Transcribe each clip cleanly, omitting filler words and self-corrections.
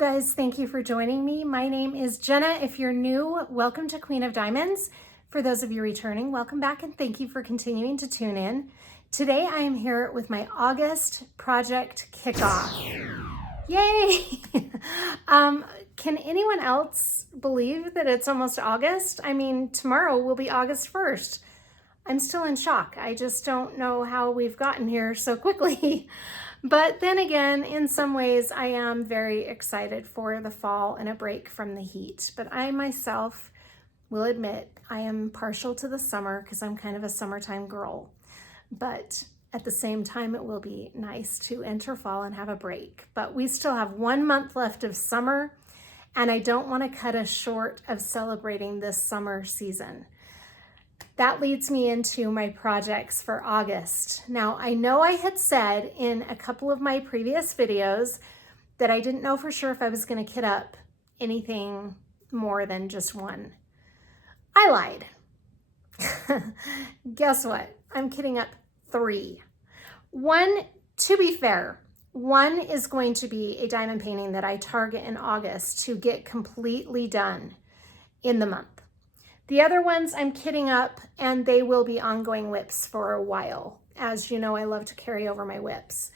guys, thank you for joining me. My name is Jenna. If you're new, welcome to Queen of Diamonds. For those of you returning, welcome back and thank you for continuing to tune in. Today I am here with my August project kickoff. Yay! Can anyone else believe that it's almost August? I mean, tomorrow will be August 1st. I'm still in shock. I just don't know how we've gotten here so quickly. But then again, in some ways, I am very excited for the fall and a break from the heat. But I myself will admit I am partial to the summer because I'm kind of a summertime girl. But at the same time, it will be nice to enter fall and have a break. But we still have 1 month left of summer, and I don't want to cut us short of celebrating this summer season. That leads me into my projects for August. Now, I know I had said in a couple of my previous videos that I didn't know for sure if I was going to kit up anything more than just one. I lied. Guess what? I'm kitting up 3. One, to be fair, one is going to be a diamond painting that I target in August to get completely done in the month. The other ones I'm kitting up, and they will be ongoing whips for a while. As you know, I love to carry over my whips.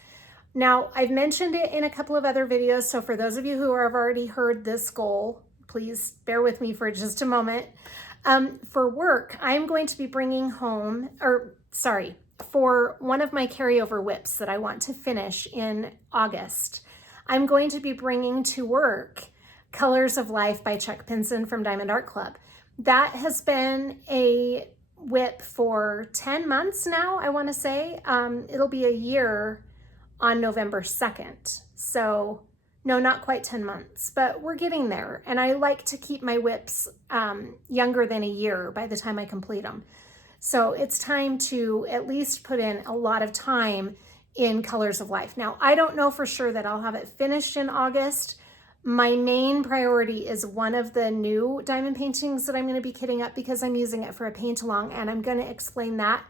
Now, I've mentioned it in a couple of other videos, so for those of you who have already heard this goal, please bear with me for just a moment. For work, I'm going to be bringing home, for one of my carryover whips that I want to finish in August, I'm going to be bringing to work Colors of Life by Chuck Pinson from Diamond Art Club. That has been a whip for 10 months now, I want to say. It'll be a year on November 2nd. So, no, not quite 10 months, but we're getting there. And I like to keep my whips younger than a year by the time I complete them. So it's time to at least put in a lot of time in Colors of Life. Now, I don't know for sure that I'll have it finished in August. My main priority is one of the new diamond paintings that I'm going to be kitting up because I'm using it for a paint along, and I'm going to explain that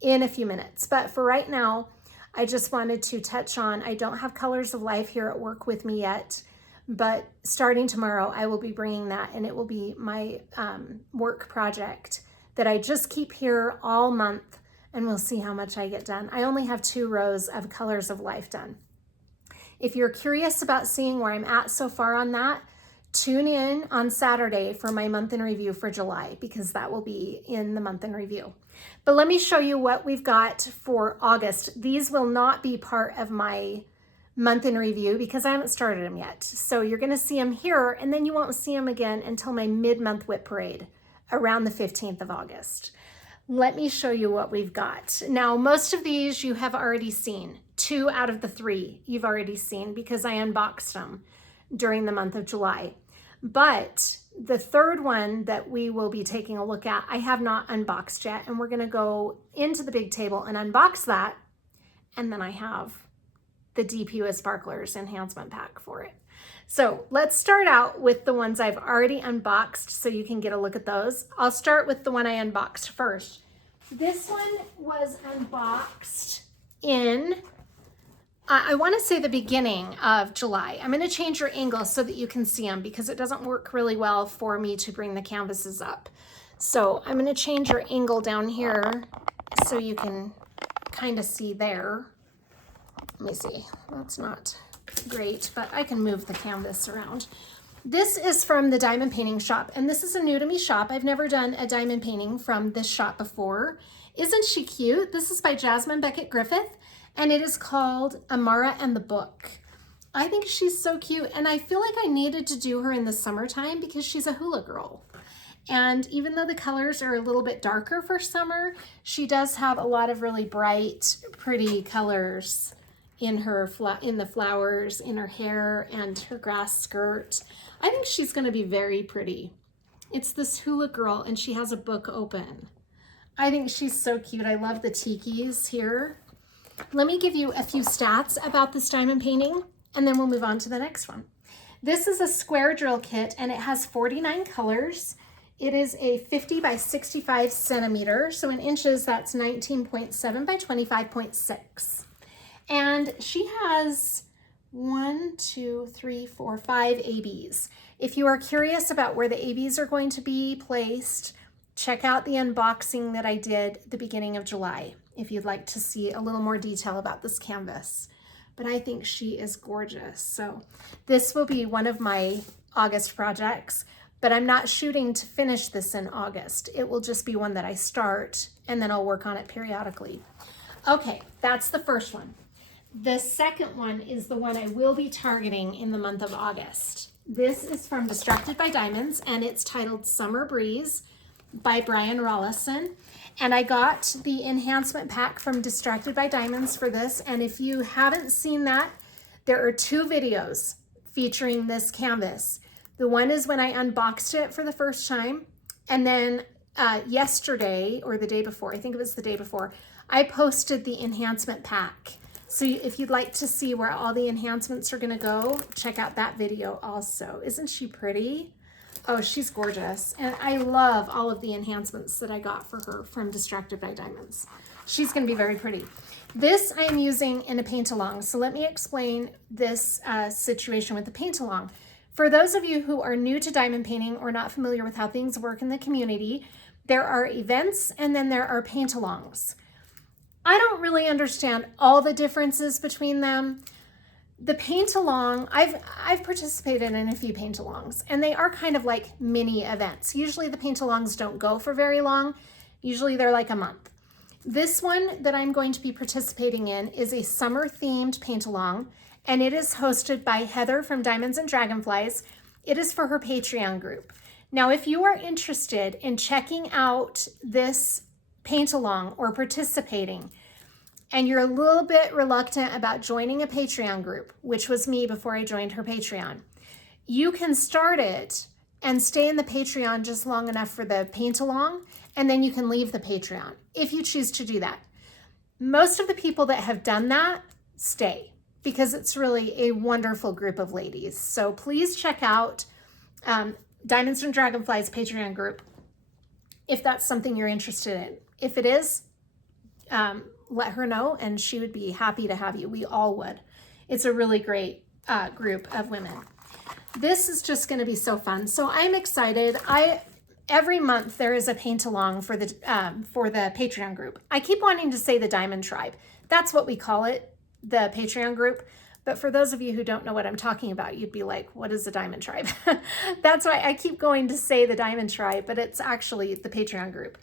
in a few minutes. But for right now, I just wanted to touch on, I don't have Colors of Life here at work with me yet, but starting tomorrow, I will be bringing that, and it will be my work project that I just keep here all month, and we'll see how much I get done. I only have 2 rows of Colors of Life done. If you're curious about seeing where I'm at so far on that, tune in on Saturday for my month in review for July, because that will be in the month in review. But let me show you what we've got for August. These will not be part of my month in review because I haven't started them yet. So you're going to see them here, and then you won't see them again until my mid-month whip parade around the 15th of August. Let me show you what we've got. Now, most of these you have already seen. 2 out of the 3 you've already seen because I unboxed them during the month of July. But the third one that we will be taking a look at, I have not unboxed yet, and we're going to go into the big table and unbox that. And then I have the DPUS Sparklers Enhancement pack for it. So let's start out with the ones I've already unboxed so you can get a look at those. I'll start with the one I unboxed first. This one was unboxed in, I want to say the beginning of July. I'm going to change your angle so that you can see them because it doesn't work really well for me to bring the canvases up. So I'm going to change your angle down here so you can kind of see there. Let me see. That's not great, but I can move the canvas around. This is from the Diamond Painting Shop, and this is a new to me shop. I've never done a diamond painting from this shop before. Isn't she cute? This is by Jasmine Beckett Griffith, and it is called Amara and the Book. I think she's so cute, and I feel like I needed to do her in the summertime because she's a hula girl. And even though the colors are a little bit darker for summer, she does have a lot of really bright, pretty colors in her in the flowers, in her hair, and her grass skirt. I think she's going to be very pretty. It's this hula girl, and she has a book open. I think she's so cute. I love the tikis here. Let me give you a few stats about this diamond painting, and then we'll move on to the next one. This is a square drill kit, and it has 49 colors. It is a 50 by 65 centimeter, so in inches, that's 19.7 by 25.6. And she has 1, 2, 3, 4, 5 ABs. If you are curious about where the ABs are going to be placed, check out the unboxing that I did at the beginning of July if you'd like to see a little more detail about this canvas. But I think she is gorgeous. So this will be one of my August projects, but I'm not shooting to finish this in August. It will just be one that I start and then I'll work on it periodically. Okay, that's the first one. The second one is the one I will be targeting in the month of August. This is from Distracted by Diamonds and it's titled Summer Breeze by Brian Rollison. And I got the enhancement pack from Distracted by Diamonds for this. And if you haven't seen that, there are 2 videos featuring this canvas. The one is when I unboxed it for the first time. And then yesterday or the day before, I think it was the day before, I posted the enhancement pack. So if you'd like to see where all the enhancements are gonna go, check out that video also. Isn't she pretty? Oh, she's gorgeous. And I love all of the enhancements that I got for her from Distracted by Diamonds. She's gonna be very pretty. This I am using in a paint along. So let me explain this situation with the paint along. For those of you who are new to diamond painting or not familiar with how things work in the community, there are events and then there are paint alongs. I don't really understand all the differences between them. The paint along, I've participated in a few paint alongs and they are kind of like mini events. Usually the paint alongs don't go for very long. Usually they're like a month. This one that I'm going to be participating in is a summer themed paint along and it is hosted by Heather from Diamonds and Dragonflies. It is for her Patreon group. Now, if you are interested in checking out this paint along or participating, and you're a little bit reluctant about joining a Patreon group, which was me before I joined her Patreon, you can start it and stay in the Patreon just long enough for the paint along, and then you can leave the Patreon if you choose to do that. Most of the people that have done that stay because it's really a wonderful group of ladies. So please check out Diamonds and Dragonflies Patreon group if that's something you're interested in. If it is, let her know and she would be happy to have you. We all would. It's a really great group of women. This is just going to be so fun. So I'm excited. Every month there is a paint along for the Patreon group. I keep wanting to say the Diamond Tribe. That's what we call it, the Patreon group. But for those of you who don't know what I'm talking about, you'd be like, what is the Diamond Tribe? That's why I keep going to say the Diamond Tribe, but it's actually the Patreon group.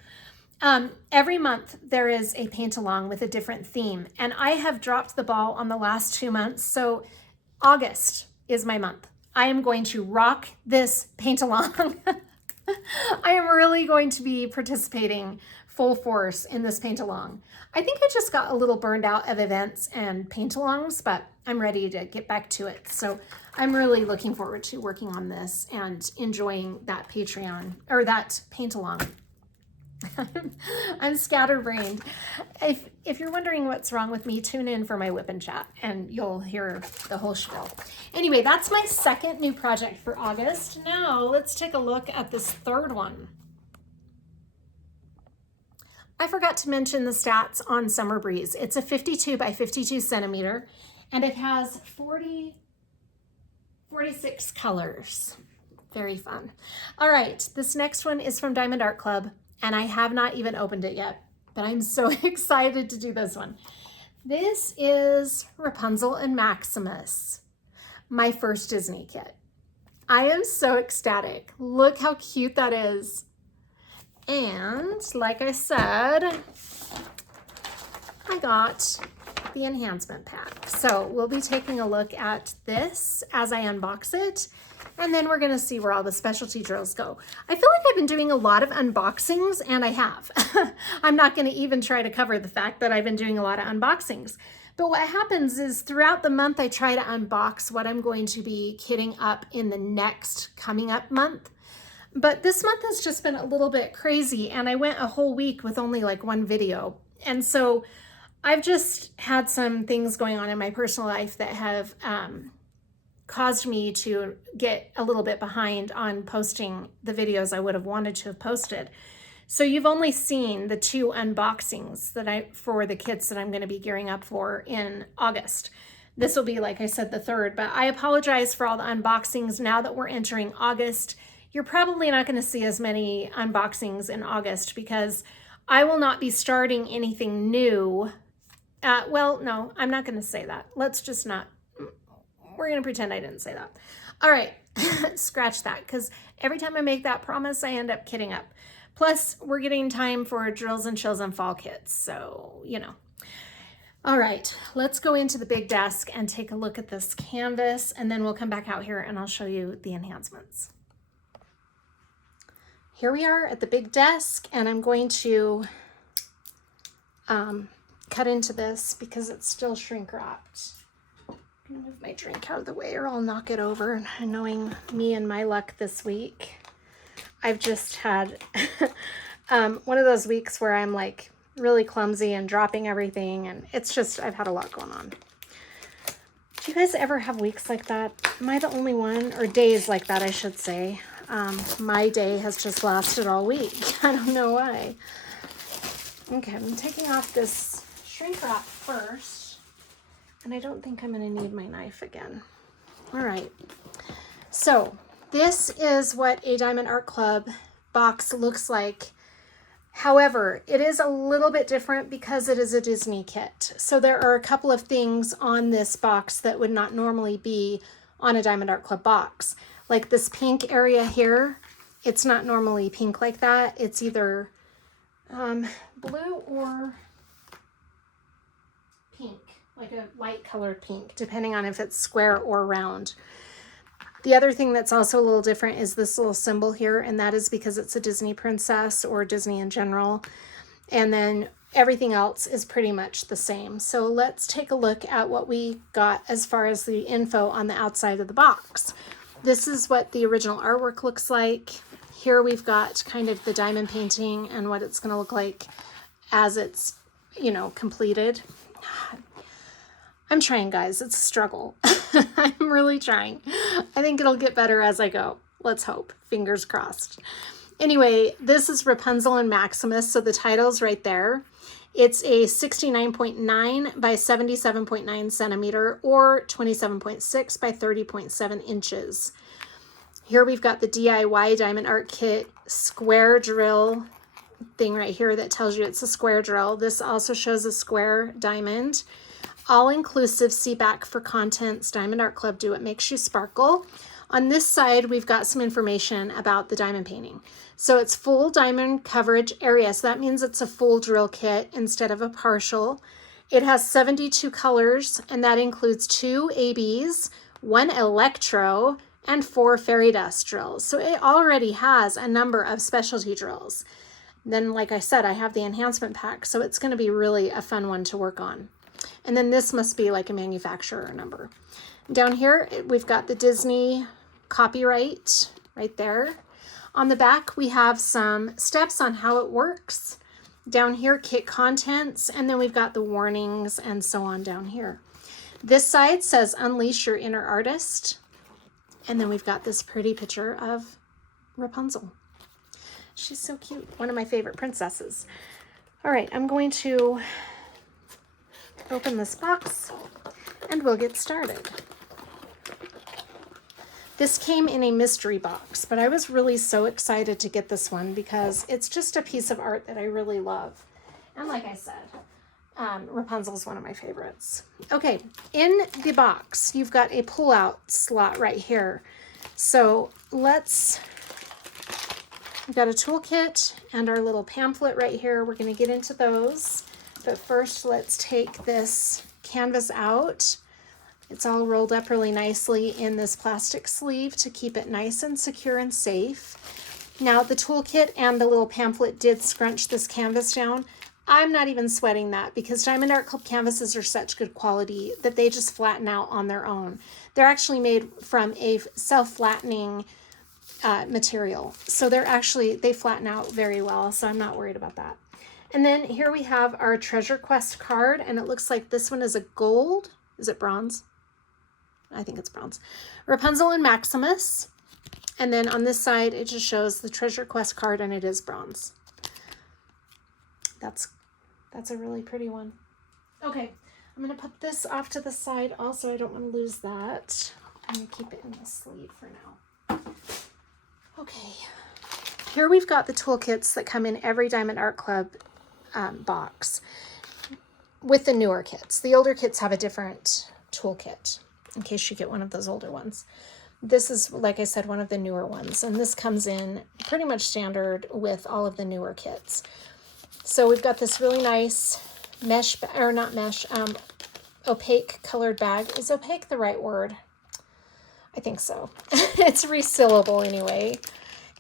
Every month there is a paint along with a different theme, and I have dropped the ball on the last 2 months. So August is my month. I am going to rock this paint along. I am really going to be participating full force in this paint along. I think I just got a little burned out of events and paint alongs, but I'm ready to get back to it. So I'm really looking forward to working on this and enjoying that Patreon or that paint along. I'm scatterbrained. If you're wondering what's wrong with me, tune in for my whip and chat and you'll hear the whole spiel. Anyway, that's my second new project for August. Now let's take a look at this third one. I forgot to mention the stats on Summer Breeze. It's a 52 by 52 centimeter and it has 46 colors. Very fun. All right, this next one is from Diamond Art Club. And I have not even opened it yet, but I'm so excited to do this one. This is Rapunzel and Maximus, my first Disney kit. I am so ecstatic. Look how cute that is. And like I said, I got the enhancement pack. So we'll be taking a look at this as I unbox it. And then we're gonna see where all the specialty drills go. I feel like I've been doing a lot of unboxings, and I have. I'm not gonna even try to cover the fact that I've been doing a lot of unboxings. But what happens is throughout the month, I try to unbox what I'm going to be kitting up in the next coming up month. But this month has just been a little bit crazy, and I went a whole week with only like one video. And so I've just had some things going on in my personal life that have caused me to get a little bit behind on posting the videos I would have wanted to have posted. So you've only seen the 2 unboxings that for the kits that I'm going to be gearing up for in August. This will be, like I said, the 3rd, but I apologize for all the unboxings now that we're entering August. You're probably not going to see as many unboxings in August because I will not be starting anything new. Well, no, I'm not going to say that. Let's just not. We're going to pretend I didn't say that. All right, scratch that, because every time I make that promise, I end up kidding up. Plus, we're getting time for drills and chills and fall kits, so, you know. All right, let's go into the big desk and take a look at this canvas, and then we'll come back out here and I'll show you the enhancements. Here we are at the big desk, and I'm going to cut into this because it's still shrink wrapped. I'm gonna move my drink out of the way or I'll knock it over. And knowing me and my luck this week, I've just had one of those weeks where I'm like really clumsy and dropping everything, and it's just, I've had a lot going on. Do you guys ever have weeks like that? Am I the only one? Or days like that, I should say. My day has just lasted all week. I don't know why. Okay, I'm taking off this shrink wrap first. And I don't think I'm going to need my knife again. All right. So this is what a Diamond Art Club box looks like. However, it is a little bit different because it is a Disney kit. So there are a couple of things on this box that would not normally be on a Diamond Art Club box. Like this pink area here, it's not normally pink like that. It's either blue or pink, like a light colored pink, depending on if it's square or round. The other thing that's also a little different is this little symbol here, and that is because it's a Disney princess or Disney in general. And then everything else is pretty much the same. So let's take a look at what we got as far as the info on the outside of the box. This is what the original artwork looks like. Here we've got kind of the diamond painting and what it's going to look like as it's, you know, completed. I'm trying, guys. It's a struggle. I'm really trying. I think it'll get better as I go. Let's hope. Fingers crossed. Anyway, this is Rapunzel and Maximus, so the title's right there. It's a 69.9 by 77.9 centimeter or 27.6 by 30.7 inches. Here we've got the DIY Diamond Art Kit square drill thing right here that tells you it's a square drill. This also shows a square diamond. All-inclusive, see back for contents, Diamond Art Club, do what makes you sparkle. On this side, we've got some information about the diamond painting. So it's full diamond coverage area. So that means it's a full drill kit instead of a partial. It has 72 colors, and that includes 2 ABs, 1 electro, and 4 fairy dust drills. So it already has a number of specialty drills. Then, like I said, I have the enhancement pack, so it's going to be really a fun one to work on. And then this must be like a manufacturer number. Down here, we've got the Disney copyright right there. On the back, we have some steps on how it works. Down here, kit contents, and then we've got the warnings and so on down here. This side says unleash your inner artist. And then we've got this pretty picture of Rapunzel. She's so cute. One of my favorite princesses. All right, I'm going to open this box and we'll get started. This came in a mystery box, but I was really so excited to get this one because it's just a piece of art that I really love. And like I said, Rapunzel's one of my favorites. Okay, in the box, you've got a pull-out slot right here. So we've got a toolkit and our little pamphlet right here. We're going to get into those. But first, let's take this canvas out. It's all rolled up really nicely in this plastic sleeve to keep it nice and secure and safe. Now, the toolkit and the little pamphlet did scrunch this canvas down. I'm not even sweating that because Diamond Art Club canvases are such good quality that they just flatten out on their own. They're actually made from a self-flattening material. So they flatten out very well, so I'm not worried about that. And then here we have our Treasure Quest card, and it looks like this one is a gold. Is it bronze? I think it's bronze. Rapunzel and Maximus. And then on this side, it just shows the Treasure Quest card, and it is bronze. That's a really pretty one. Okay, I'm going to put this off to the side also. I don't want to lose that. I'm going to keep it in the sleeve for now. Okay. Here we've got the toolkits that come in every Diamond Art Club box with the newer kits. The older kits have a different toolkit in case you get one of those older ones. This is, like I said, one of the newer ones, and this comes in pretty much standard with all of the newer kits. So we've got this really nice mesh, or not mesh, opaque colored bag. Is opaque the right word? I think so. It's resealable anyway.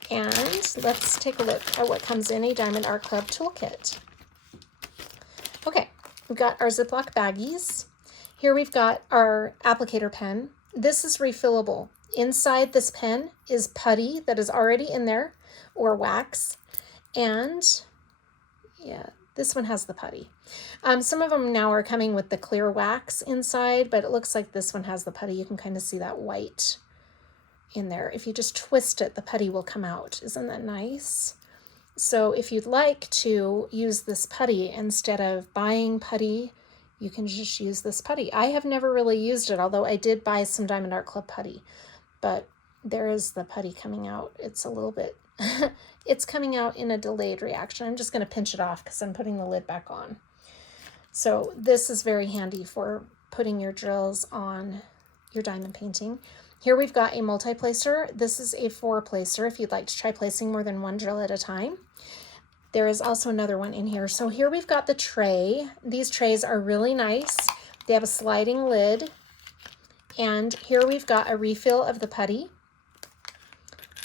And let's take a look at what comes in a Diamond Art Club toolkit. Okay, we've got our Ziploc baggies. Here we've got our applicator pen. This is refillable. Inside this pen is putty that is already in there, or wax. And yeah, this one has the putty. Some of them now are coming with the clear wax inside, but it looks like this one has the putty. You can kind of see that white in there. If you just twist it, the putty will come out. Isn't that nice? So if you'd like to use this putty instead of buying putty, you can just use this putty. I have never really used it, although I did buy some Diamond Art Club putty, but there is the putty coming out. It's a little bit, it's coming out in a delayed reaction. I'm just going to pinch it off because I'm putting the lid back on. So this is very handy for putting your drills on your diamond painting. Here we've got a multi-placer. This is a 4-placer if you'd like to try placing more than one drill at a time. There is also another one in here. So here we've got the tray. These trays are really nice. They have a sliding lid. And here we've got a refill of the putty.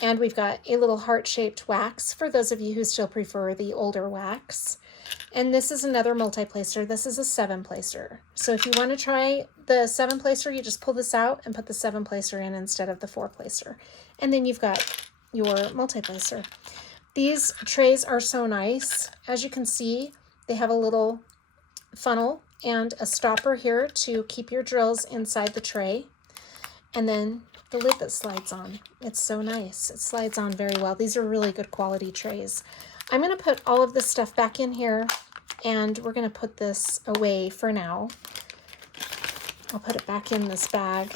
And we've got a little heart-shaped wax for those of you who still prefer the older wax. And this is another multi-placer. This is a 7-placer. So if you want to try the 7-placer, you just pull this out and put the 7-placer in instead of the 4-placer. And then you've got your multi-placer. These trays are so nice. As you can see, they have a little funnel and a stopper here to keep your drills inside the tray. And then the lid that slides on. It's so nice. It slides on very well. These are really good quality trays. I'm going to put all of this stuff back in here, and we're going to put this away for now. I'll put it back in this bag.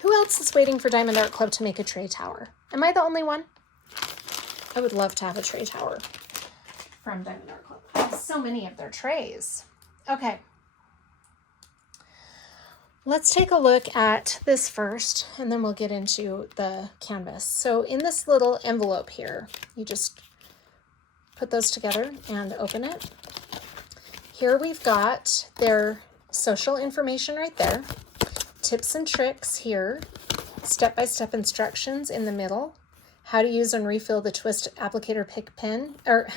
Who else is waiting for Diamond Art Club to make a tray tower? Am I the only one? I would love to have a tray tower from Diamond Art Club. I have so many of their trays. Okay. Let's take a look at this first, and then we'll get into the canvas. So in this little envelope here, you just put those together and open it. Here we've got their social information right there, tips and tricks here, step-by-step instructions in the middle, how to use and refill the twist applicator pick pen, or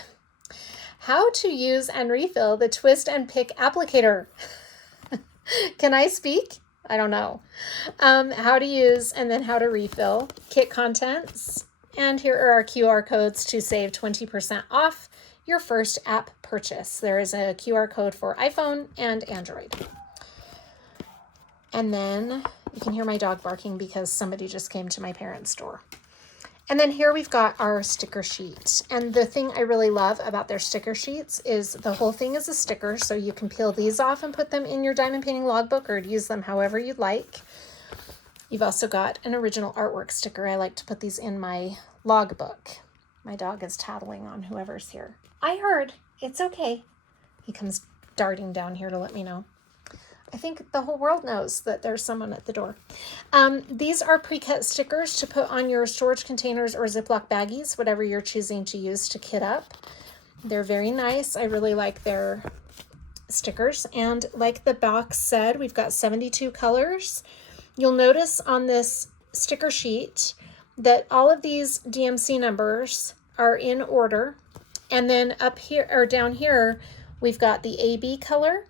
how to use and refill the twist and pick applicator. Can I speak? I don't know. How to use and then how to refill, kit contents, and here are our QR codes to save 20% off your first app purchase. There is a QR code for iPhone and Android. And then you can hear my dog barking because somebody just came to my parents' door. And then here we've got our sticker sheet. And the thing I really love about their sticker sheets is the whole thing is a sticker, so you can peel these off and put them in your diamond painting logbook or use them however you'd like. You've also got an original artwork sticker. I like to put these in my logbook. My dog is tattling on whoever's here. I heard. It's okay. He comes darting down here to let me know. I think the whole world knows that there's someone at the door. These are pre-cut stickers to put on your storage containers or Ziploc baggies, whatever you're choosing to use to kit up. They're very nice. I really like their stickers. And like the box said, we've got 72 colors. You'll notice on this sticker sheet that all of these DMC numbers are in order. And then up here or down here, we've got the AB color.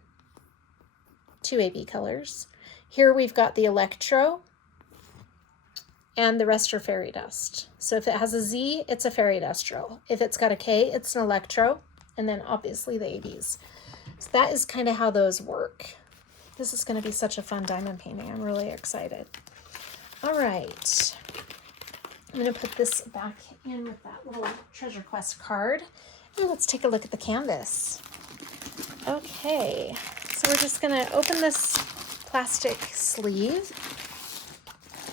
2 AB colors. Here we've got the electro, and the rest are fairy dust. So if it has a Z, it's a fairy dust drill. If it's got a K, it's an electro, and then obviously the ABs. So that is kind of how those work. This is going to be such a fun diamond painting. I'm really excited. All right. I'm going to put this back in with that little Treasure Quest card. Now let's take a look at the canvas. Okay, so we're just gonna open this plastic sleeve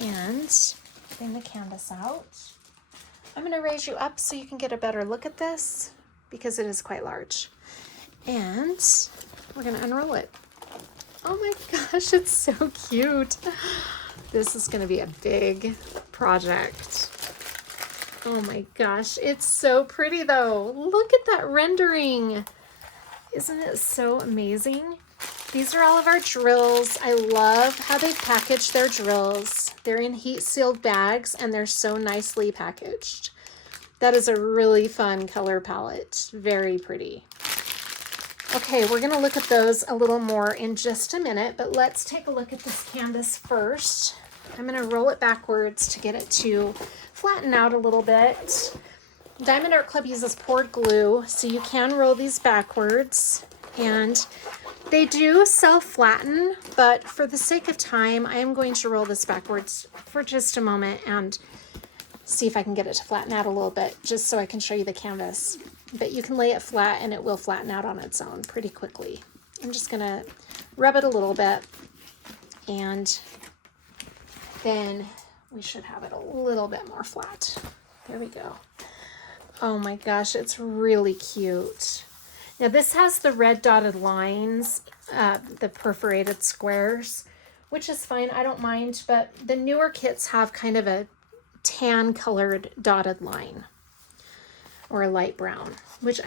and bring the canvas out. I'm gonna raise you up so you can get a better look at this because it is quite large. And we're gonna unroll it. Oh my gosh, it's so cute. This is gonna be a big project. Oh my gosh, it's so pretty though. Look at that rendering. Isn't it so amazing? These are all of our drills. I love how they've packaged their drills. They're in heat sealed bags and they're so nicely packaged. That is a really fun color palette. Very pretty. Okay, we're gonna look at those a little more in just a minute, but let's take a look at this canvas first. I'm gonna roll it backwards to get it to flatten out a little bit. Diamond Art Club uses poured glue, so you can roll these backwards, and they do self-flatten, but for the sake of time, I am going to roll this backwards for just a moment and see if I can get it to flatten out a little bit, just so I can show you the canvas. But you can lay it flat and it will flatten out on its own pretty quickly. I'm just gonna rub it a little bit, and then we should have it a little bit more flat. There we go. Oh my gosh, it's really cute. Now this has the red dotted lines, the perforated squares, which is fine, I don't mind, but the newer kits have kind of a tan colored dotted line or a light brown, which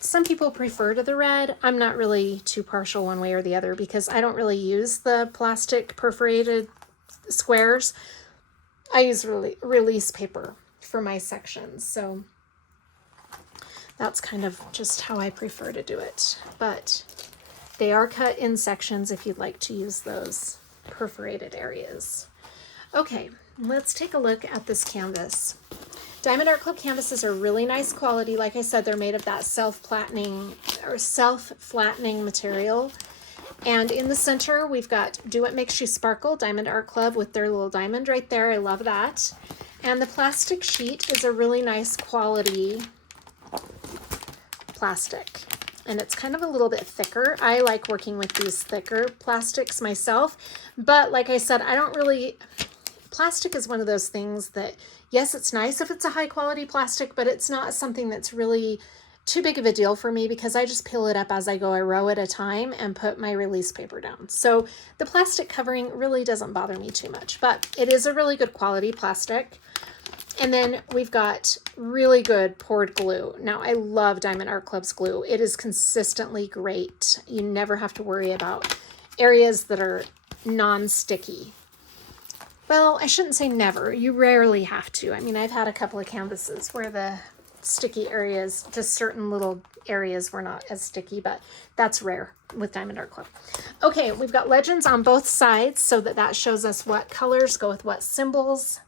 some people prefer to the red. I'm not really too partial one way or the other because I don't really use the plastic perforated squares. I use release paper for my sections, so that's kind of just how I prefer to do it. But they are cut in sections if you'd like to use those perforated areas. Okay, let's take a look at this canvas. Diamond Art Club canvases are really nice quality. Like I said, they're made of that self-flattening material. And in the center, we've got Do What Makes You Sparkle, Diamond Art Club with their little diamond right there. I love that. And the plastic sheet is a really nice quality plastic. And it's kind of a little bit thicker. I like working with these thicker plastics myself. But like I said, plastic is one of those things that, yes, it's nice if it's a high quality plastic, but it's not something that's really too big of a deal for me because I just peel it up as I go a row at a time and put my release paper down. So the plastic covering really doesn't bother me too much, but it is a really good quality plastic. And then we've got really good poured glue. Now I love Diamond Art Club's glue. It is consistently great. You never have to worry about areas that are non-sticky. Well, I shouldn't say never. You rarely have to. I mean, I've had a couple of canvases where the sticky areas, just certain little areas were not as sticky, but that's rare with Diamond Art Club. Okay, we've got legends on both sides so that shows us what colors go with what symbols.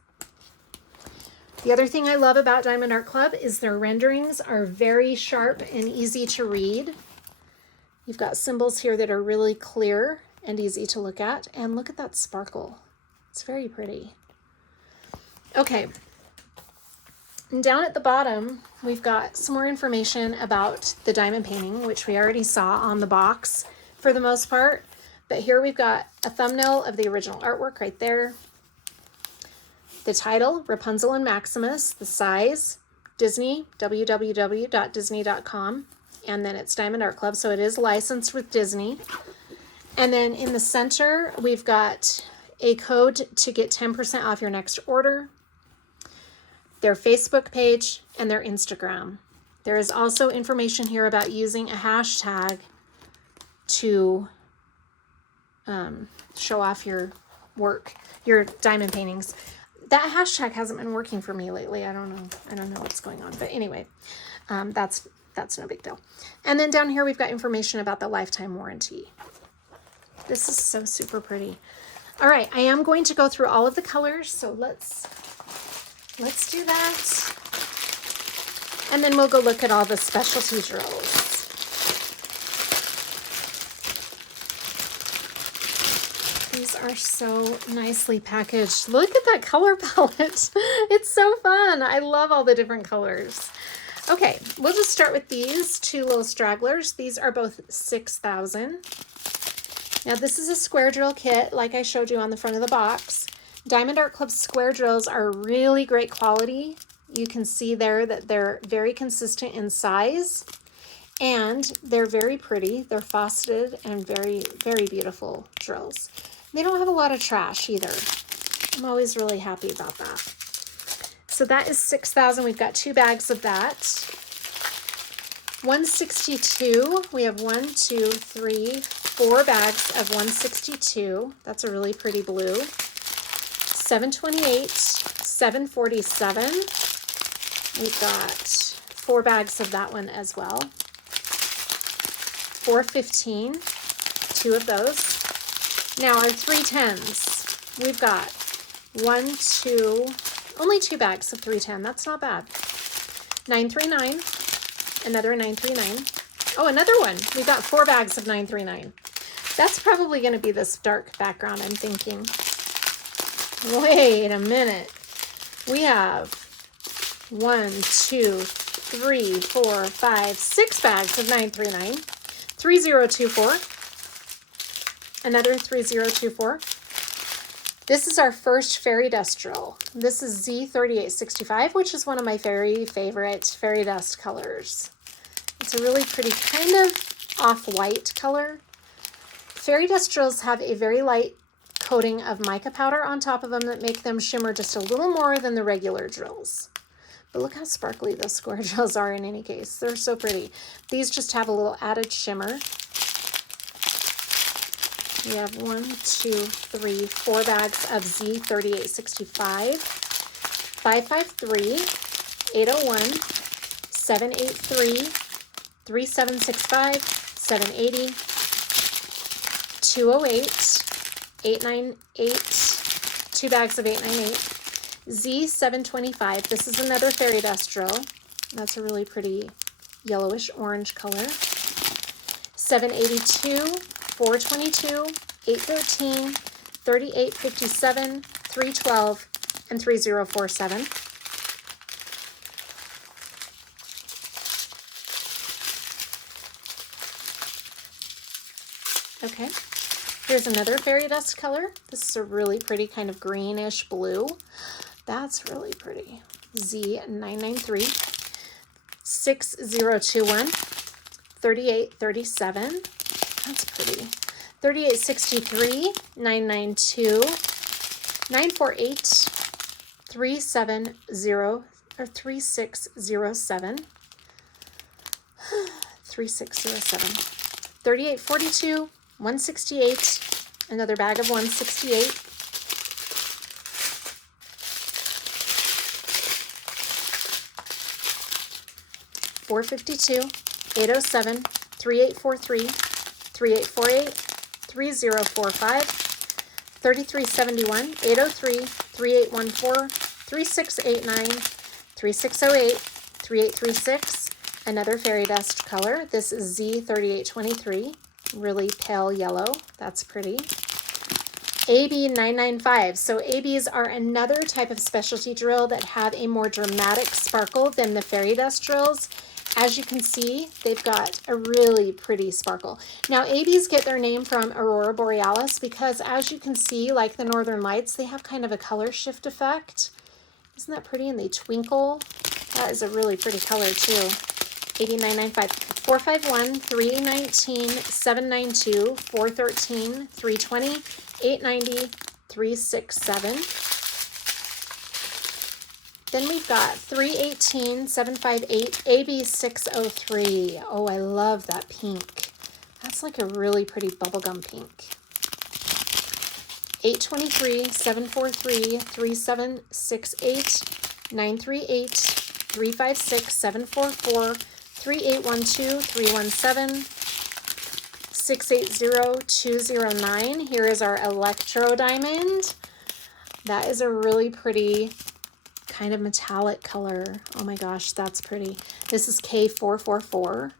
The other thing I love about Diamond Art Club is their renderings are very sharp and easy to read. You've got symbols here that are really clear and easy to look at, and look at that sparkle. It's very pretty. Okay, and down at the bottom, we've got some more information about the diamond painting, which we already saw on the box for the most part. But here we've got a thumbnail of the original artwork right there. The title, Rapunzel and Maximus. The size, Disney, www.disney.com. And then it's Diamond Art Club, so it is licensed with Disney. And then in the center, we've got a code to get 10% off your next order, their Facebook page, and their Instagram. There is also information here about using a hashtag to show off your work, your diamond paintings. That hashtag hasn't been working for me lately. I don't know what's going on. But anyway, that's no big deal. And then down here, we've got information about the lifetime warranty. This is so super pretty. All right, I am going to go through all of the colors, so let's do that. And then we'll go look at all the specialty drills. These are so nicely packaged. Look at that color palette. It's so fun. I love all the different colors. Okay, we'll just start with these two little stragglers. These are both 6,000. Now this is a square drill kit like I showed you on the front of the box. Diamond Art Club square drills are really great quality. You can see there that they're very consistent in size and they're very pretty. They're faceted and very, very beautiful drills. They don't have a lot of trash either. I'm always really happy about that. So that is 6,000. We've got 2 bags of that. 162. We have 1, 2, 3, 4 bags of 162. That's a really pretty blue. 728, 747. We've got 4 bags of that one as well. 415, 2 of those. Now our 310s. We've got 1, 2, only 2 bags of 310. That's not bad. 939, another 939. Oh, another one. We've got 4 bags of 939. That's probably going to be this dark background, I'm thinking. Wait a minute. We have 1, 2, 3, 4, 5, 6 bags of 939. 3024. Another 3024. This is our first fairy dust drill. This is Z3865, which is one of my very favorite fairy dust colors. It's a really pretty kind of off-white color. Fairy dust drills have a very light coating of mica powder on top of them that make them shimmer just a little more than the regular drills. But look how sparkly those square drills are in any case. They're so pretty. These just have a little added shimmer. We have 1, 2, 3, 4 bags of Z3865, 553, 801, 783, 3765, 780, 208, 898, 2 bags of 898, Z725. This is another fairy dust drill. That's a really pretty yellowish orange color. 782, 422, 813, 3857, 312, and 3047. Okay, here's another fairy dust color. This is a really pretty kind of greenish blue. That's really pretty. Z993, 6021, 3837. That's pretty. 3863, 992, 948, 370 or 3607. 3607. 3842, 168, another bag of 168. 452, 807, 3843, 3848, 3045, 3371, 803, 3814, 3689, 3608, 3836, another fairy dust color. This is Z3823, really pale yellow. That's pretty. AB995. So ABs are another type of specialty drill that have a more dramatic sparkle than the fairy dust drills. As you can see, they've got a really pretty sparkle. Now, ABs get their name from Aurora Borealis because, as you can see, like the Northern Lights, they have kind of a color shift effect. Isn't that pretty? And they twinkle. That is a really pretty color, too. 8995, 451, 319, 792, 413, 320, 890, 367. Then we've got 318, 758, AB603. Oh, I love that pink. That's like a really pretty bubblegum pink. 823, 743, 3768, 938, 356, 744, 3812, 317, 680, 209. Here is our electro diamond. That is a really pretty kind of metallic color. Oh my gosh, that's pretty. This is K444.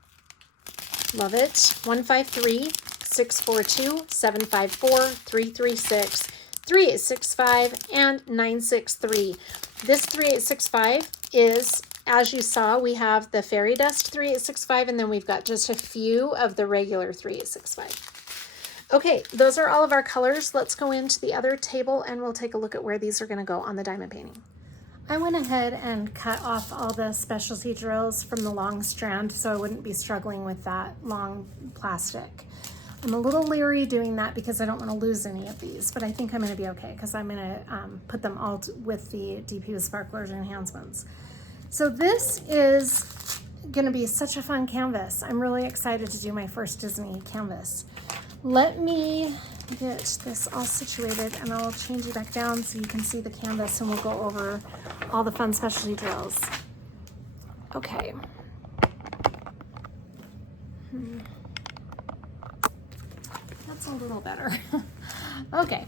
Love it. 153, 642, 754, 336, 3865, and 963. This 3865 is As you saw, we have the Fairy Dust 3865, and then we've got just a few of the regular 3865. Okay, those are all of our colors. Let's go into the other table and we'll take a look at where these are going to go on the diamond painting. I went ahead and cut off all the specialty drills from the long strand so I wouldn't be struggling with that long plastic. I'm a little leery doing that because I don't want to lose any of these, but I think I'm going to be okay because I'm going to put them all with the DP with Sparklers enhancements. So this is going to be such a fun canvas. I'm really excited to do my first Disney canvas. Let me get this all situated and I'll change you back down so you can see the canvas and we'll go over all the fun specialty drills. Okay. That's a little better. Okay.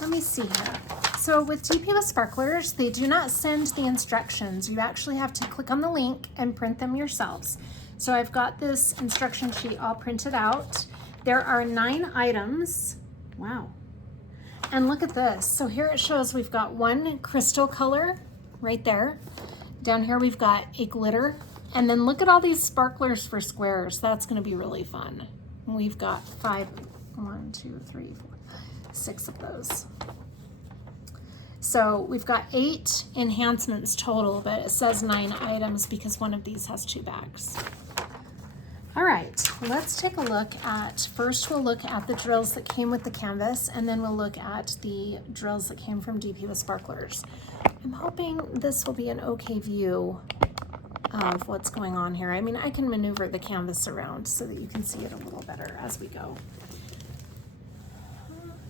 Let me see here. So with DP with Sparklers, they do not send the instructions. You actually have to click on the link and print them yourselves. So I've got this instruction sheet all printed out. There are 9 items. Wow. And look at this. So here it shows we've got one crystal color right there. Down here we've got a glitter. And then look at all these sparklers for squares. That's going to be really fun. We've got 6 of those. So we've got 8 enhancements total, but it says 9 items because one of these has 2 bags. All right, let's take a look at, first we'll look at the drills that came with the canvas, and then we'll look at the drills that came from DP with Sparklers. I'm hoping this will be an okay view of what's going on here. I mean, I can maneuver the canvas around so that you can see it a little better as we go.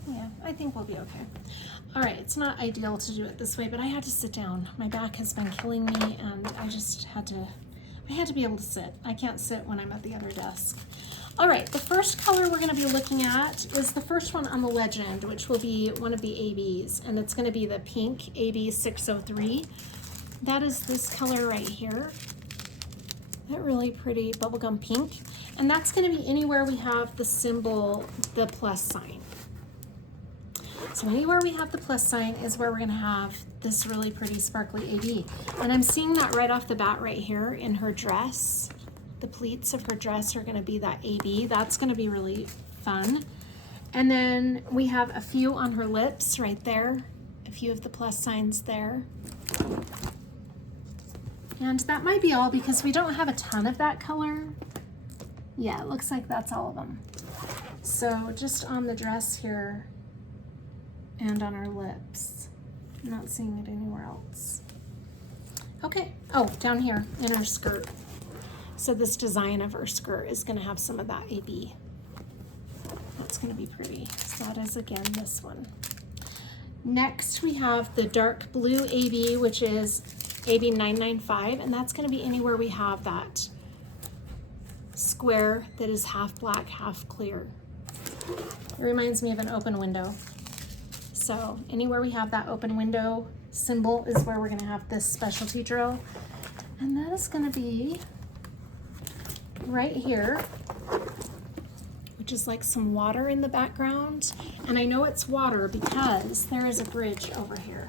Yeah, I think we'll be okay. All right, it's not ideal to do it this way, but I had to sit down. My back has been killing me and I just had to be able to sit. I can't sit when I'm at the other desk. All right, the first color we're gonna be looking at is the first one on the legend, which will be one of the ABs, and it's gonna be the pink AB 603. That is this color right here. That really pretty bubblegum pink. And that's gonna be anywhere we have the symbol, the plus sign. So anywhere we have the plus sign is where we're gonna have this really pretty sparkly AB. And I'm seeing that right off the bat right here in her dress. The pleats of her dress are gonna be that AB. That's gonna be really fun. And then we have a few on her lips right there. A few of the plus signs there. And that might be all because we don't have a ton of that color. Yeah, it looks like that's all of them. So just on the dress here, and on our lips. I'm not seeing it anywhere else. Okay, oh, down here in her skirt. So this design of her skirt is gonna have some of that AB. That's gonna be pretty. So that is again this one. Next we have the dark blue AB, which is AB 995, and that's gonna be anywhere we have that square that is half black, half clear. It reminds me of an open window. So anywhere we have that open window symbol is where we're gonna have this specialty drill. And that is gonna be right here, which is like some water in the background. And I know it's water because there is a bridge over here.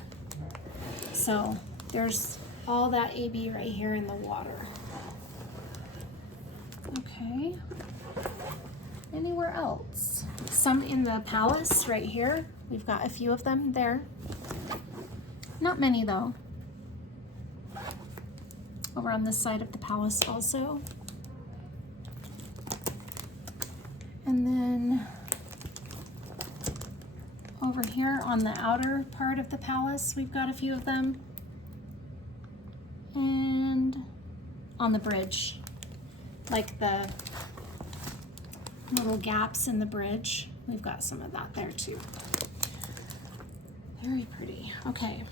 So there's all that AB right here in the water. Okay. Anywhere else? Some in the palace right here. We've got a few of them there. Not many though. Over on this side of the palace also. And then over here on the outer part of the palace, we've got a few of them. And on the bridge, like the little gaps in the bridge, we've got some of that there too. Very pretty. Okay,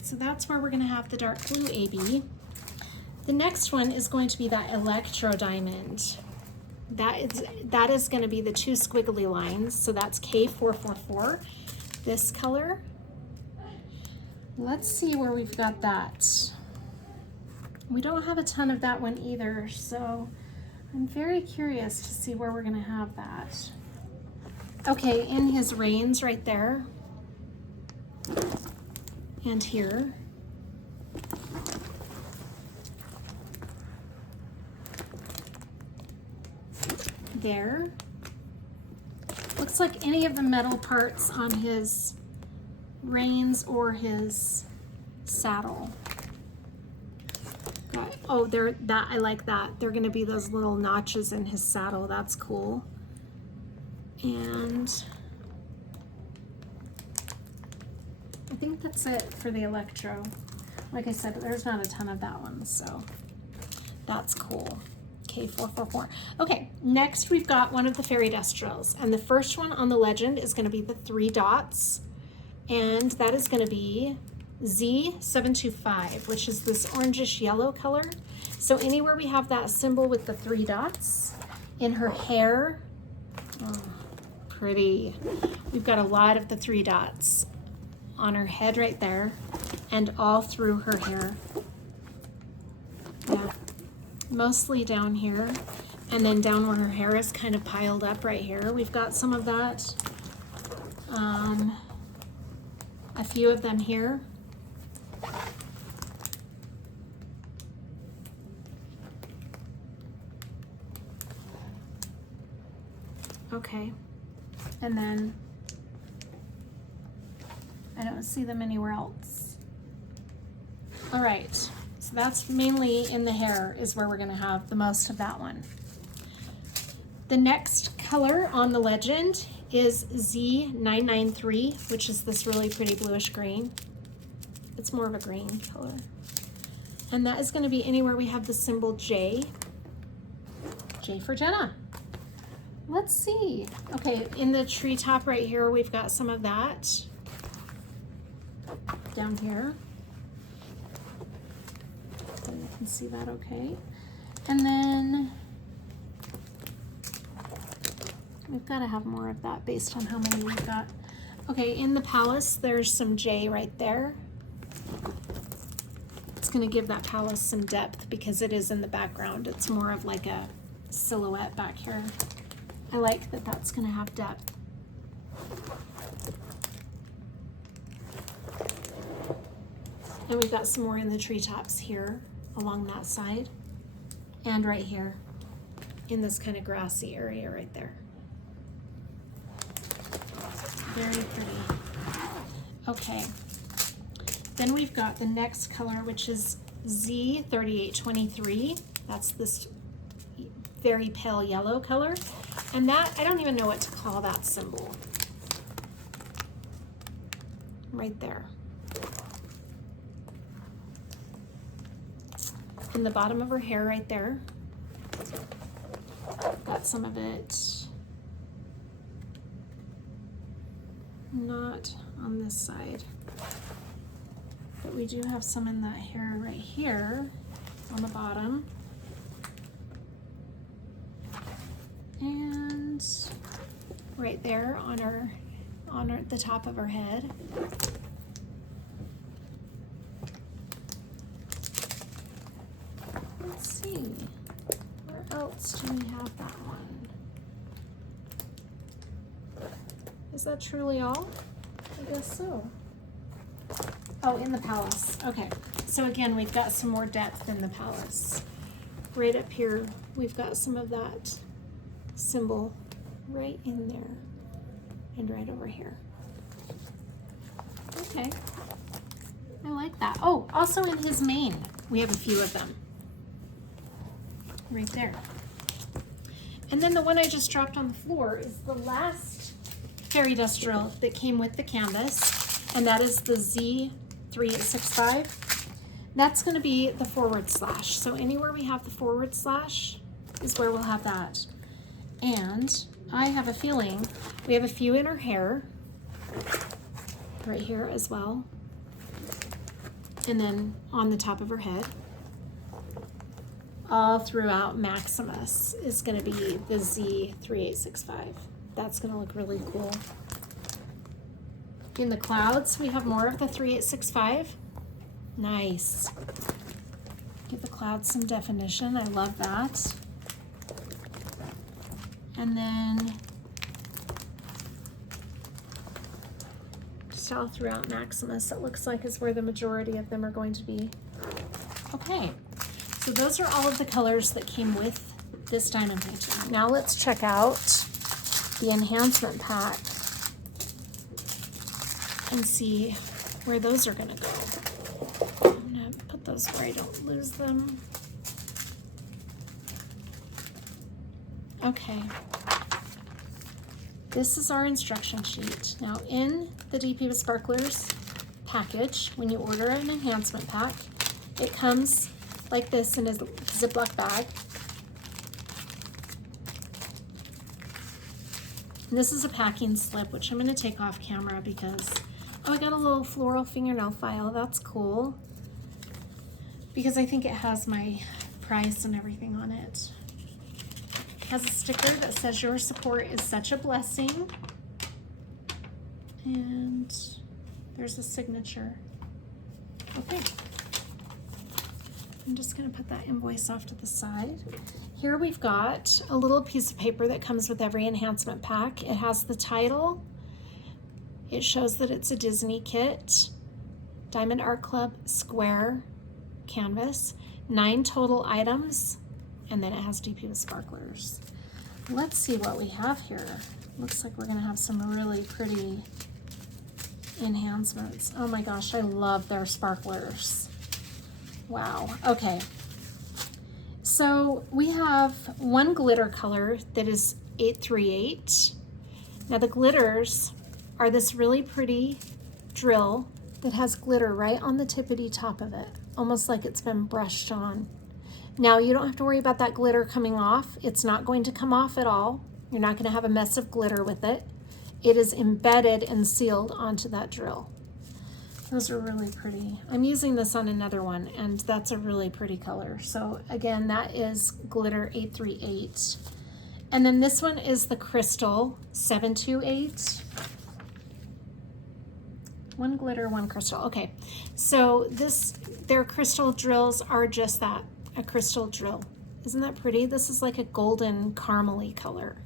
so that's where we're gonna have the dark blue AB. The next one is going to be that electro diamond. That is gonna be the 2 squiggly lines, so that's K444, this color. Let's see where we've got that. We don't have a ton of that one either, so I'm very curious to see where we're gonna have that. Okay, in his reins right there. And here. there. Looks like any of the metal parts on his reins or his saddle. Got, oh, I like that. They're gonna be those little notches in his saddle. That's cool. And I think that's it for the electro. Like I said, there's not a ton of that one, so that's cool. K444. Okay, next we've got one of the fairy dust drills, and the first one on the legend is going to be the 3 dots, and that is going to be Z725, which is this orangish yellow color. So anywhere we have that symbol with the 3 dots in her hair, oh, pretty. We've got a lot of the 3 dots on her head right there and all through her hair. Yeah, mostly down here, and then down where her hair is kind of piled up right here. We've got some of that. A few of them here. Okay, and then I don't see them anywhere else. All right, so that's mainly in the hair is where we're gonna have the most of that one. The next color on the legend is Z993, which is this really pretty bluish green. It's more of a green color. And that is gonna be anywhere we have the symbol J. J for Jenna. Let's see. Okay, in the treetop right here, we've got some of that. Down here. So you can see that okay. And then we've got to have more of that based on how many we've got. Okay, in the palace, there's some J right there. It's going to give that palace some depth because it is in the background. It's more of like a silhouette back here. I like that that's going to have depth. And we've got some more in the treetops here along that side and right here in this kind of grassy area right there. Very pretty. Okay, then we've got the next color, which is Z3823. That's this very pale yellow color. And that, I don't even know what to call that symbol. Right there. In the bottom of her hair right there. Got some of it. Not on this side. But we do have some in that hair right here on the bottom. And right there on the top of her head. Let's see, where else do we have that one? Is that truly all? I guess so. Oh, in the palace. Okay, so again, we've got some more depth in the palace. Right up here, we've got some of that symbol right in there and right over here. Okay, I like that. Oh, also in his mane, we have a few of them. Right there. And then the one I just dropped on the floor is the last fairy dust drill that came with the canvas, and that is the Z3865. That's going to be the forward slash. So anywhere we have the forward slash is where we'll have that. And I have a feeling we have a few in her hair right here as well, and then on the top of her head. All throughout Maximus is going to be the Z3865. That's going to look really cool. In the clouds, we have more of the 3865. Nice. Give the clouds some definition. I love that. And then just all throughout Maximus, it looks like is where the majority of them are going to be. Okay. So those are all of the colors that came with this diamond painting. Now let's check out the enhancement pack and see where those are gonna go. I'm gonna put those where I don't lose them. Okay. This is our instruction sheet. Now in the DP with Sparklers package, when you order an enhancement pack, it comes like this in a Ziploc bag. And this is a packing slip, which I'm going to take off camera because, oh, I got a little floral fingernail file. That's cool. Because I think it has my price and everything on it. It has a sticker that says your support is such a blessing. And there's a signature. Okay. I'm just going to put that invoice off to the side. Here we've got a little piece of paper that comes with every enhancement pack. It has the title. It shows that it's a Disney kit. Diamond Art Club square canvas. 9 total items. And then it has DP with Sparklers. Let's see what we have here. Looks like we're going to have some really pretty enhancements. Oh my gosh, I love their sparklers. Wow. Okay. So we have one glitter color that is 838. Now the glitters are this really pretty drill that has glitter right on the tippity top of it, almost like it's been brushed on. Now you don't have to worry about that glitter coming off. It's not going to come off at all. You're not going to have a mess of glitter with it. It is embedded and sealed onto that drill. Those are really pretty. I'm using this on another one, and that's a really pretty color. So again, that is glitter 838. And then this one is the crystal 728. One glitter, one crystal. Okay, so their crystal drills are just that, a crystal drill. Isn't that pretty? This is like a golden caramely color.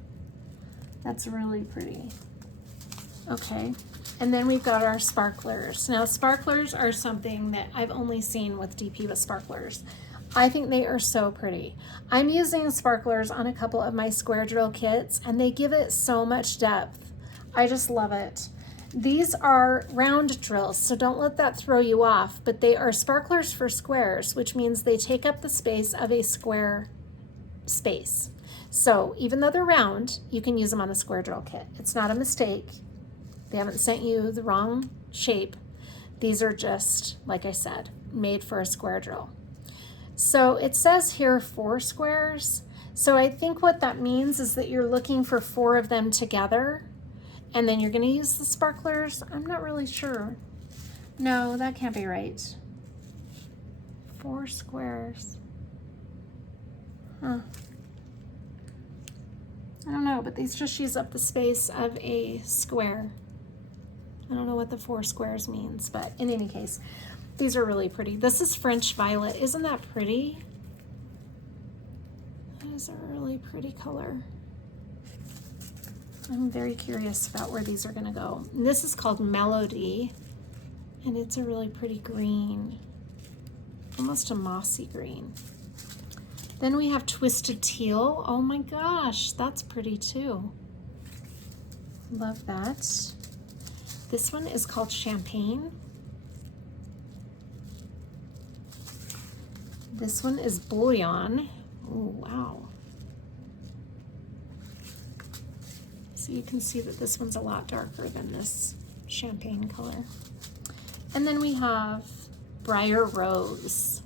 That's really pretty. Okay. And then we've got our sparklers. Now sparklers are something that I've only seen with DP with Sparklers. I think they are so pretty. I'm using sparklers on a couple of my square drill kits and they give it so much depth. I just love it. These are round drills, so don't let that throw you off, but they are sparklers for squares, which means they take up the space of a square space. So even though they're round, you can use them on a square drill kit. It's not a mistake. They haven't sent you the wrong shape. These are just, like I said, made for a square drill. So it says here 4 squares. So I think what that means is that you're looking for 4 of them together, and then you're gonna use the sparklers. I'm not really sure. No, that can't be right. 4 squares. Huh. I don't know, but these just use up the space of a square. I don't know what the 4 squares means, but in any case, these are really pretty. This is French Violet. Isn't that pretty? That is a really pretty color. I'm very curious about where these are gonna go. And this is called Melody, and it's a really pretty green, almost a mossy green. Then we have Twisted Teal. Oh my gosh, that's pretty too. Love that. This one is called Champagne. This one is Bouillon. Oh, wow. So you can see that this one's a lot darker than this champagne color. And then we have Briar Rose.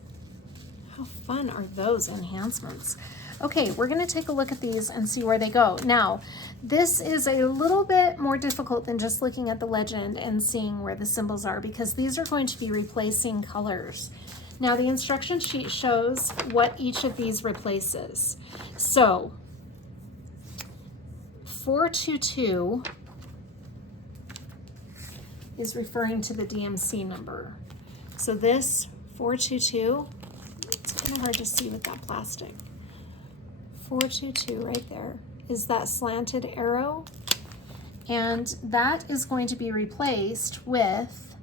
How fun are those enhancements? Okay, we're gonna take a look at these and see where they go. Now, this is a little bit more difficult than just looking at the legend and seeing where the symbols are, because these are going to be replacing colors. Now, the instruction sheet shows what each of these replaces. So, 422 is referring to the DMC number. So this 422, it's kind of hard to see with that plastic. 422 right there is that slanted arrow, and that is going to be replaced with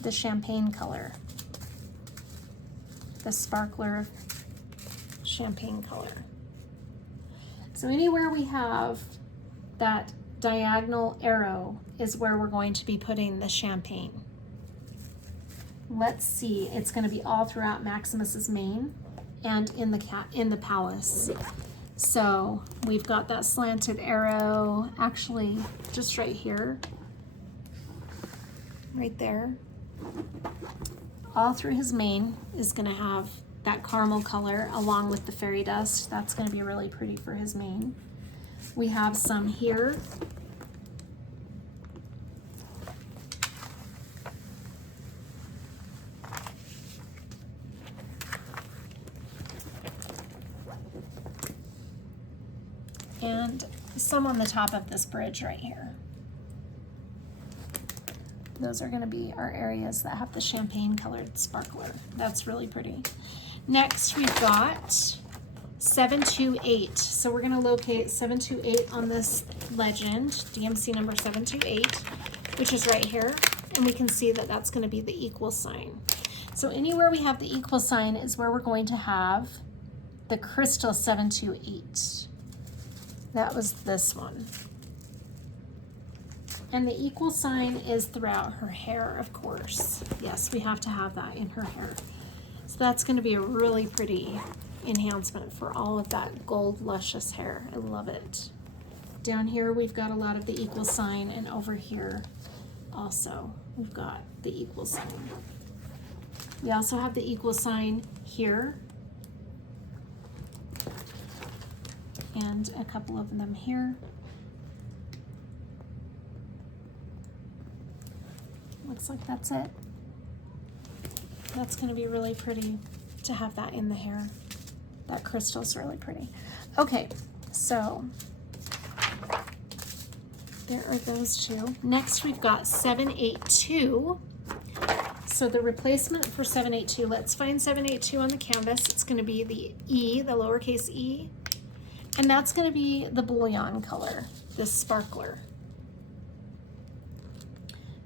the champagne color, the sparkler champagne color. So anywhere we have that diagonal arrow is where we're going to be putting the champagne. Let's see, it's going to be all throughout Maximus's mane and in the palace. So we've got that slanted arrow, actually just right here, right there. All through his mane is going to have that caramel color along with the fairy dust. That's going to be really pretty for his mane. We have some here. And some on the top of this bridge right here. Those are going to be our areas that have the champagne colored sparkler. That's really pretty. Next we've got 728. So we're going to locate 728 on this legend, DMC number 728, which is right here. And we can see that that's going to be the equal sign. So anywhere we have the equal sign is where we're going to have the crystal 728. That was this one. And the equal sign is throughout her hair, of course. Yes, we have to have that in her hair. So that's going to be a really pretty enhancement for all of that gold, luscious hair. I love it. Down here, we've got a lot of the equal sign, and over here also, we've got the equal sign. We also have the equal sign here, and a couple of them here. Looks like that's it. That's going to be really pretty to have that in the hair. That crystal's really pretty. Okay, so there are those two. Next we've got 782. So the replacement for 782, let's find 782 on the canvas. It's going to be the E, the lowercase e, and that's going to be the bouillon color, this sparkler.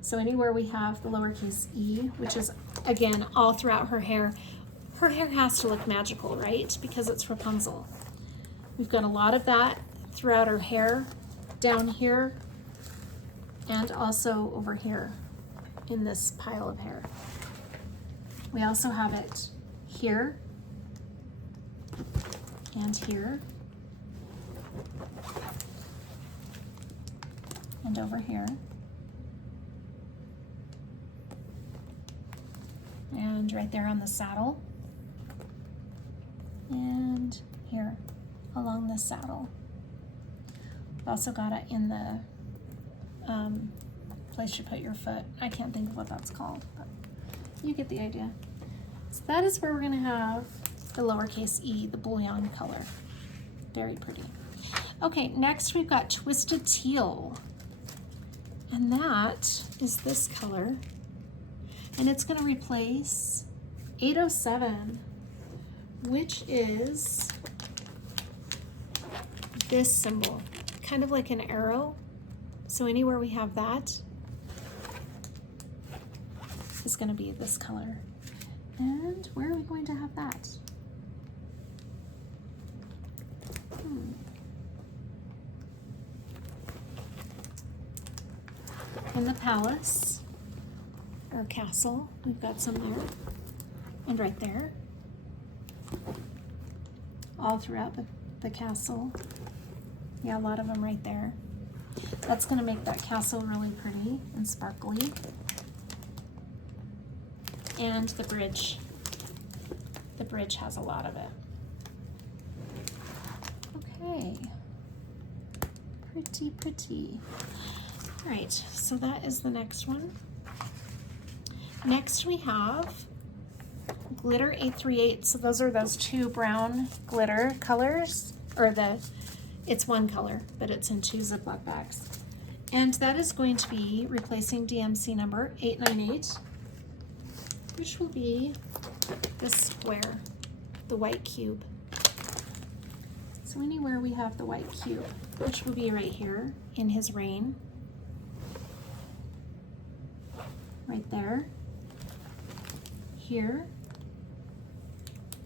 So anywhere we have the lowercase e, which is, again, all throughout her hair has to look magical, right? Because it's Rapunzel. We've got a lot of that throughout her hair, down here, and also over here in this pile of hair. We also have it here and here and over here. And right there on the saddle, and here along the saddle. We've also got it in the place you put your foot. I can't think of what that's called, but you get the idea. So that is where we're going to have the lowercase e, the bouillon color. Very pretty. Okay, next we've got Twisted Teal, and that is this color. And it's going to replace 807, which is this symbol, kind of like an arrow. So anywhere we have that is going to be this color. And where are we going to have that? In the palace. Or castle, we've got some there, and right there, all throughout the castle. Yeah, a lot of them right there. That's going to make that castle really pretty and sparkly. And the bridge has a lot of it. Okay, pretty, pretty. All right, so that is the next one. Next we have glitter 838. So those are those two brown glitter colors, or it's one color, but it's in two Ziploc bags. And that is going to be replacing DMC number 898, which will be this square, the white cube. So anywhere we have the white cube, which will be right here in his reign, right there. Here,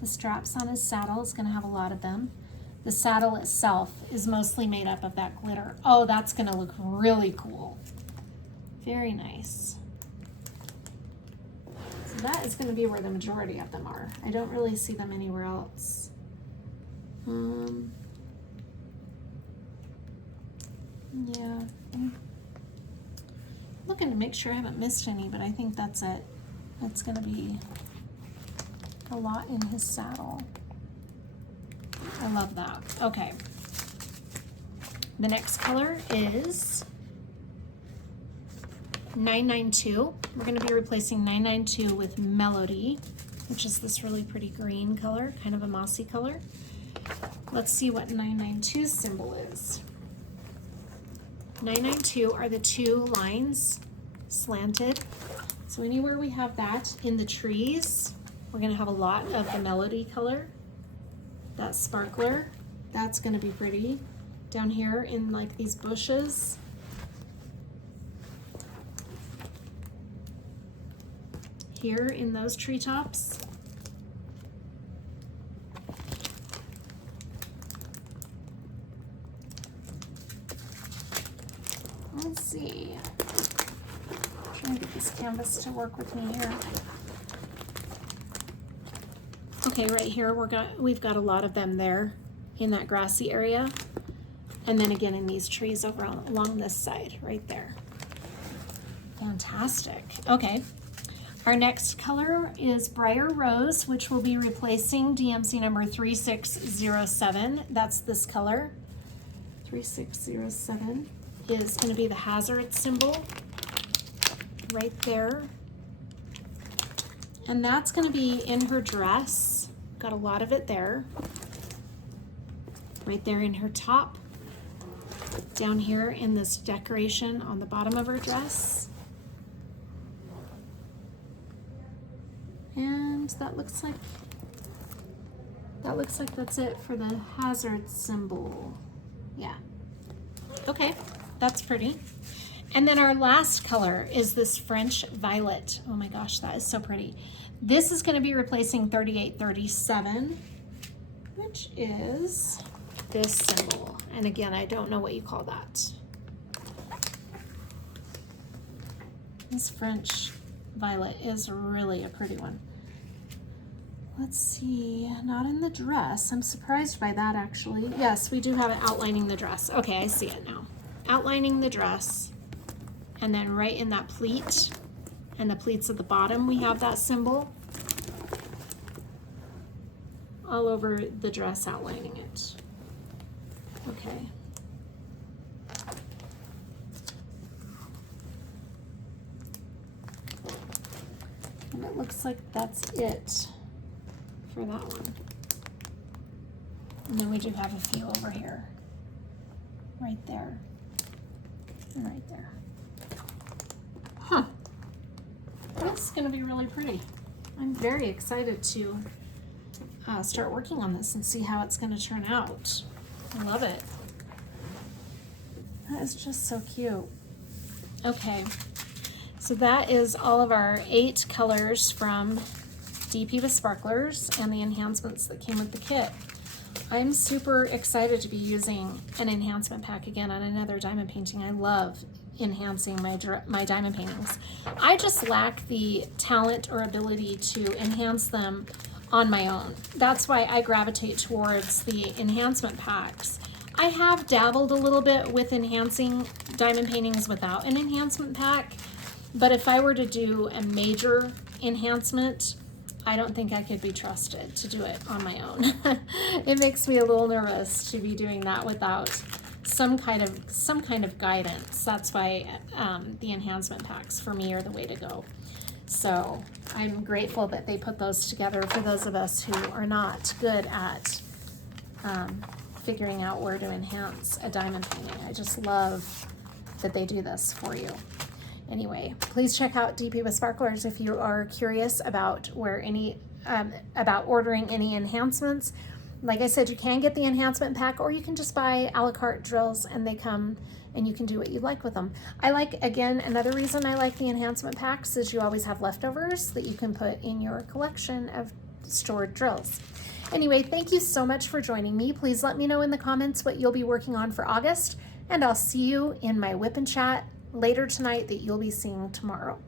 the straps on his saddle is going to have a lot of them. The saddle itself is mostly made up of that glitter. Oh, that's gonna look really cool. Very nice. So that is gonna be where the majority of them are. I don't really see them anywhere else. Yeah, I'm looking to make sure I haven't missed any, but I think that's it. That's gonna be a lot in his saddle. I love that. Okay. The next color is 992. We're going to be replacing 992 with Melody, which is this really pretty green color, kind of a mossy color. Let's see what 992's symbol is. 992 are the two lines slanted. So anywhere we have that in the trees, we're going to have a lot of the Melody color. That sparkler, that's going to be pretty. Down here in like these bushes. Here in those treetops. Let's see. I'm trying to get this canvas to work with me here. Okay, right here we've got a lot of them there in that grassy area. And then again in these trees over along this side, right there. Fantastic. Okay, our next color is Briar Rose, which will be replacing DMC number 3607. That's this color. 3607 is going to be the hazard symbol right there. And that's going to be in her dress. Got a lot of it there. Right there in her top. Down here in this decoration on the bottom of her dress. And that looks like that's it for the hazard symbol. Yeah. Okay, that's pretty. And then our last color is this French Violet. Oh my gosh, that is so pretty. This is going to be replacing 3837, which is this symbol. And again, I don't know what you call that. This French Violet is really a pretty one. Let's see, not in the dress. I'm surprised by that actually. Yes, we do have it outlining the dress. Okay, I see it now. Outlining the dress. And then right in that pleat, and the pleats at the bottom, we have that symbol. All over the dress outlining it. Okay. And it looks like that's it for that one. And then we do have a few over here. Right there. And right there. Huh. That's going to be really pretty. I'm very excited to start working on this and see how it's going to turn out. I love it. That is just so cute. Okay, so that is all of our 8 colors from DP with Sparklers and the enhancements that came with the kit. I'm super excited to be using an enhancement pack again on another diamond painting. I love enhancing my diamond paintings. I just lack the talent or ability to enhance them on my own. That's why I gravitate towards the enhancement packs. I have dabbled a little bit with enhancing diamond paintings without an enhancement pack, but if I were to do a major enhancement, I don't think I could be trusted to do it on my own. It makes me a little nervous to be doing that without some kind of guidance. That's why the enhancement packs for me are the way to go. So I'm grateful that they put those together for those of us who are not good at figuring out where to enhance a diamond painting. I just love that they do this for you. Anyway, please check out DP with Sparklers if you are curious about about ordering any enhancements. Like I said, you can get the enhancement pack, or you can just buy a la carte drills and they come and you can do what you like with them. Again, another reason I like the enhancement packs is you always have leftovers that you can put in your collection of stored drills. Anyway, thank you so much for joining me. Please let me know in the comments what you'll be working on for August, and I'll see you in my whip and chat later tonight that you'll be seeing tomorrow.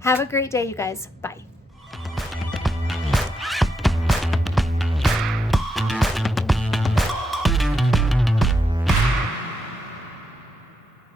Have a great day, you guys. Bye.